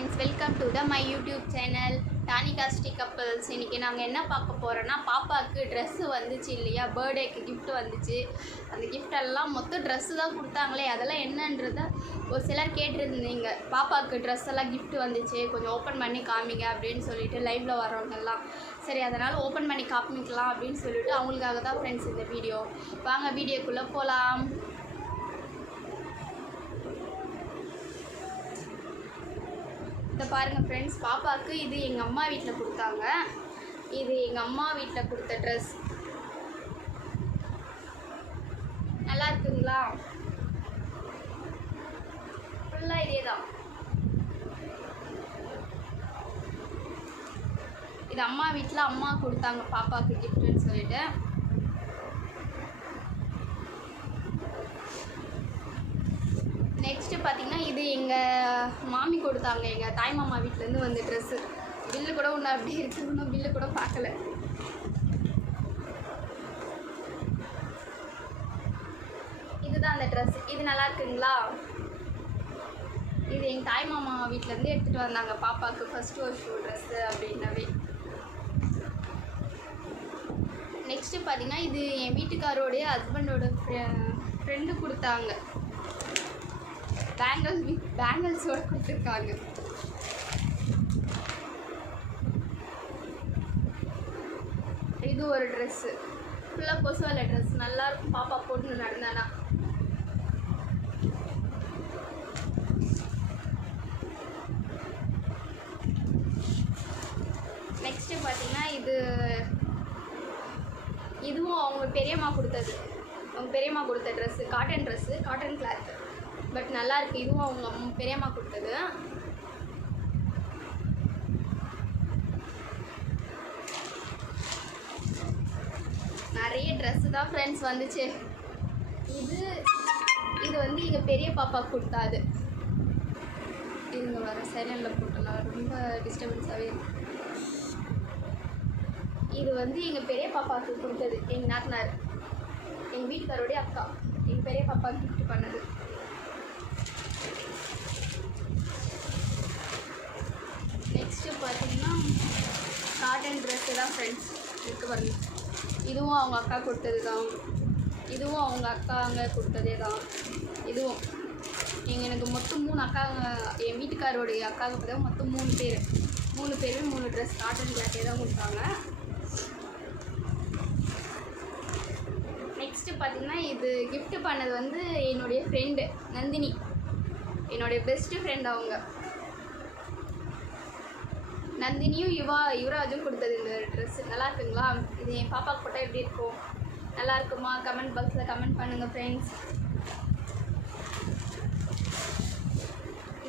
friends, welcome to my YouTube channel Tanika Sti Couples. இன்னைக்கு நாங்கள் என்ன பார்க்க போகிறோன்னா, பாப்பாவுக்கு ட்ரெஸ்ஸு வந்துச்சு இல்லையா, பர்த்டேக்கு கிஃப்ட் வந்துச்சு. அந்த கிஃப்டெல்லாம் மொத்தம் ட்ரெஸ்ஸு தான் கொடுத்தாங்களே, அதெல்லாம் என்னன்றதை ஒரு சிலர் கேட்டிருந்தீங்க. பாப்பாவுக்கு ட்ரெஸ் எல்லாம் கிஃப்ட் வந்துச்சு, கொஞ்சம் ஓப்பன் பண்ணி காமிங்க அப்படின்னு சொல்லிட்டு லைவில் வரவங்கெல்லாம். சரி, அதனால் ஓப்பன் பண்ணி காமிக்கலாம் அப்படின்னு சொல்லிட்டு அவங்களுக்காக தான் ஃப்ரெண்ட்ஸ் இந்த வீடியோ. வாங்க வீடியோக்குள்ளே போகலாம். இதை பாருங்கள் ஃப்ரெண்ட்ஸ், பாப்பாவுக்கு இது எங்கள் அம்மா வீட்டில் கொடுத்தாங்க. இது எங்கள் அம்மா வீட்டில் கொடுத்த ட்ரெஸ். நல்லா இருக்குங்களா? ஃபுல்லாக இதே தான். இது அம்மா வீட்டில் அம்மா கொடுத்தாங்க பாப்பாவுக்கு கிஃப்ட்டுன்னு சொல்லிட்டு. நெக்ஸ்ட்டு பார்த்திங்கன்னா, இது எங்கள் மாமி கொடுத்தாங்க, எங்கள் தாய் மாமா வீட்டிலேருந்து வந்து ட்ரெஸ்ஸு. பில்லு கூட ஒன்று அப்படி இருக்குது, இன்னும் பில்லு கூட பார்க்கல. இதுதான் அந்த ட்ரெஸ். இது நல்லா இருக்குங்களா? இது எங்கள் தாய் மாமா வீட்டிலேருந்து எடுத்துகிட்டு வந்தாங்க பாப்பாவுக்கு ஃபஸ்ட்டு ஒரு ஷூ ட்ரெஸ்ஸு அப்படின்னாவே. நெக்ஸ்ட்டு பார்த்திங்கன்னா, இது என் வீட்டுக்காரோடைய ஹஸ்பண்டோட ஃப்ரெண்டு கொடுத்தாங்க. பேங்கிள்ஸோடு கொடுத்துருக்காங்க. இது ஒரு ட்ரெஸ்ஸு, ஃபுல்லாக கொசுவலை ட்ரெஸ். நல்லாயிருக்கும் பாப்பா போட்டு நடந்தானா. நெக்ஸ்ட்டு பார்த்தீங்கன்னா, இதுவும் அவங்க பெரியம்மா கொடுத்தது. அவங்க பெரியம்மா கொடுத்த dress, cotton dress, cotton cloth. But நல்லாயிருக்கு. இதுவும் அவங்க பெரியம்மா கொடுத்தது. நிறைய ட்ரெஸ்ஸு தான் ஃப்ரெண்ட்ஸ் வந்துச்சு. இது வந்து எங்கள் பெரிய பாப்பா கொடுத்தாது. இவங்க வர சைலண்டில் போட்டலாம், ரொம்ப டிஸ்டர்பன்ஸாகவே இருக்கு. இது வந்து எங்கள் பெரிய பாப்பாவுக்கு கொடுத்தது, எங்கள் நாத்தனார், எங்கள் வீட்டுக்காரோடைய அக்கா, எங்கள் பெரிய பாப்பாவுக்கு கிஃப்ட் பண்ணது. நெக்ஸ்ட்டு பார்த்திங்கன்னா, காட்டன் ட்ரெஸ்ஸு தான் ஃப்ரெண்ட்ஸ் இருக்கு பாருங்க. இதுவும் அவங்க அக்கா கொடுத்தது தான். இதுவும் அவங்க அக்காங்க கொடுத்ததே தான். இதுவும் எனக்கு மொத்தம் 3 அக்காங்க, என் வீட்டுக்காரோடைய அக்காவுக்கு தான் மொத்தம் 3 பேர். 3 பேருமே 3 ட்ரெஸ் காட்டன் கிளாத்தே தான் கொடுத்தாங்க. நெக்ஸ்ட்டு பார்த்திங்கன்னா, இது கிஃப்ட் பண்ணது வந்து என்னுடைய ஃப்ரெண்டு நந்தினி, என்னுடைய பெஸ்ட்டு ஃப்ரெண்ட். அவங்க நந்தினியும் யுவராஜும் கொடுத்தது இந்த ட்ரெஸ்ஸு. நல்லா இருக்குங்களா? இது என் பாப்பாவுக்கு போட்டால் எப்படி இருக்கும்? நல்லா இருக்குமா? கமெண்ட் பாக்ஸில் கமெண்ட் பண்ணுங்கள் ஃப்ரெண்ட்ஸ்.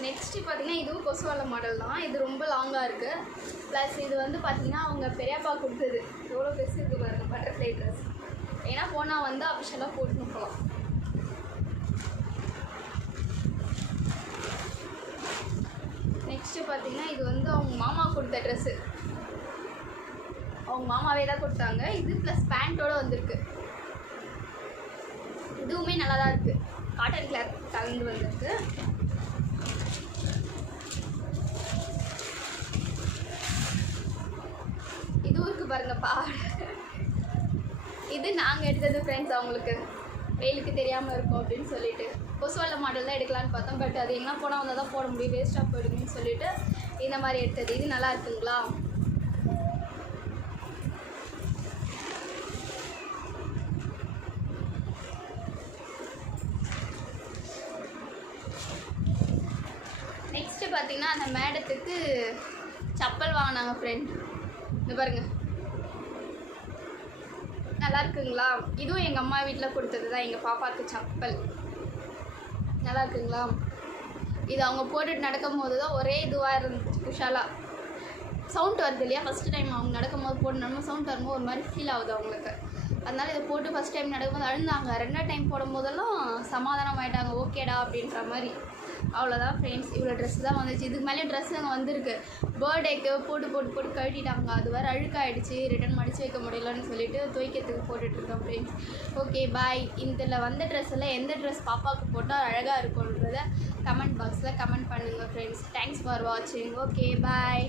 நெக்ஸ்ட்டு பார்த்திங்கன்னா, இதுவும் கொசுவாலை மாடல் தான். இது ரொம்ப லாங்காக இருக்குது. ப்ளஸ் இது வந்து பார்த்திங்கன்னா, அவங்க பெரியப்பா கொடுத்தது. எவ்வளோ பெருசு இருக்குது பாருங்க, பட்டர்ஃப்ளை ட்ரெஸ். ஏன்னா போனால் வந்து அஃபிஷியலாக போட்டுன்னு போகலாம். நெக்ஸ்ட்டு பார்த்திங்கன்னா, இது வந்து அவங்க மாமா கொடுத்த ட்ரெஸ்ஸு. அவங்க மாமாவே தான் கொடுத்தாங்க. இது ப்ளஸ் பேண்ட்டோடு வந்திருக்கு. இதுவுமே நல்லா தான் இருக்குது. காட்டன் கிளாத் கலந்து வந்திருக்கு. இதுவும் இருக்குது பாருங்கள், பாவாடை. இது நாங்கள் எடுத்தது ஃப்ரெண்ட்ஸ். அவங்களுக்கு வெயிலுக்கு தெரியாமல் இருக்கும் அப்படின்னு சொல்லிட்டு கொசுவாலை மாடல் தான் எடுக்கலான்னு பார்த்தோம். பட் அது எங்கே போனால் வந்தால் தான் போட முடியும், வேஸ்ட்டாக போயிடுங்கன்னு சொல்லிட்டு இந்த மாதிரி எடுத்தது. இது நல்லா இருக்குங்களா? நெக்ஸ்ட்டு பார்த்திங்கன்னா, அந்த மேடத்துக்கு சப்பல் வாங்கினாங்க ஃப்ரெண்ட். இந்த பாருங்கள், நல்லா இருக்குங்களா? இதுவும் எங்கள் அம்மா வீட்டில் கொடுத்தது தான், எங்கள் பாப்பாவுக்கு சப்பல். நல்லா இருக்குங்களா? இது அவங்க போட்டுட்டு நடக்கும் போது தான் ஒரே இதுவாக இருந்துச்சு, குஷாலாக. சவுண்ட் வருது இல்லையா, ஃபஸ்ட்டு டைம் அவங்க நடக்கும்போது போட்டு நம்ம சவுண்ட் வரும்போது ஒரு மாதிரி ஃபீல் ஆகுது அவங்களுக்கு. அதனால் இதை போட்டு ஃபஸ்ட் டைம் நடக்கும்போது அழுந்தாங்க. 2வது டைம் போடும்போதெல்லாம் சமாதானம் ஆகிட்டாங்க, ஓகேடா அப்படின்ற மாதிரி. அவ்வளோதான் ஃப்ரெண்ட்ஸ், இவ்வளோ ட்ரெஸ் தான் வந்துச்சு. இதுக்கு மேலே ட்ரெஸ் அங்கே வந்திருக்கு. பர்த்டேக்கு போட்டு கழட்டிட்டாங்க. அது வேறு அழுக்காயிடுச்சு, ரிட்டன் மடித்து வைக்க முடியலன்னு சொல்லிட்டு துவைக்கிறதுக்கு போட்டுட்ருக்கோம் ஃப்ரெண்ட்ஸ். Okay bye. இதில் வந்த ட்ரெஸ்ஸில் எந்த ட்ரெஸ் பாப்பாவுக்கு போட்டால் அழகாக இருக்குன்றதை கமெண்ட் பாக்ஸில் கமெண்ட் பண்ணுங்கள் ஃப்ரெண்ட்ஸ். தேங்க்ஸ் ஃபார் வாட்சிங். Okay bye.